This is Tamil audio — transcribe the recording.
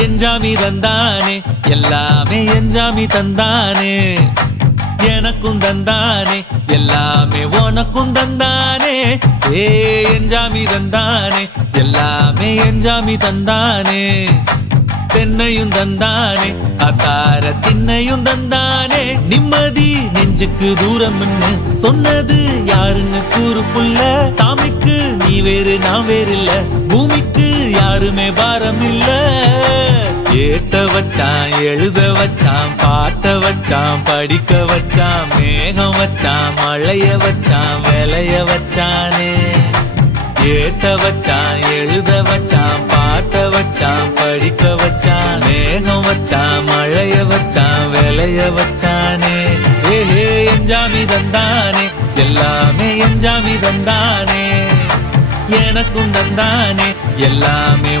எஞ்சாமி தந்தானே எல்லாமே எஞ்சாமி தந்தானே எனக்கும் தந்தானே எல்லாமே உனக்கும் தந்தானே ஏ எஞ்சாமி தந்தானே எல்லாமே எஞ்சாமி தந்தானே தென்னையும் தந்தானே அத்தார திண்ணையும் தந்தானே நிம்மதி நெஞ்சுக்கு தூரம்னு சொன்னது யாருன்னு கூறு புள்ள சாமிக்கு நீ வேறு நான் வேறு இல்ல பூமிக்கு யாருமே பாரம் இல்ல ஏட்ட வச்சான் எழுத வச்சான் பாட்ட வச்சான் படிக்க வச்சான் மேகம் வச்சான் மழைய வச்சான் விளைய வச்சானே ஏட்ட வச்சான் எழுத வச்சான் பாட்ட வச்சான் படிக்க வச்சான் மேகம் வச்சான் மழைய வச்சான் விளைய வச்சானே ஏஹே எஞ்சாமி தந்தானே எல்லாமே எஞ்சாமி தந்தானே எனக்கும் தந்தானே எல்லாமே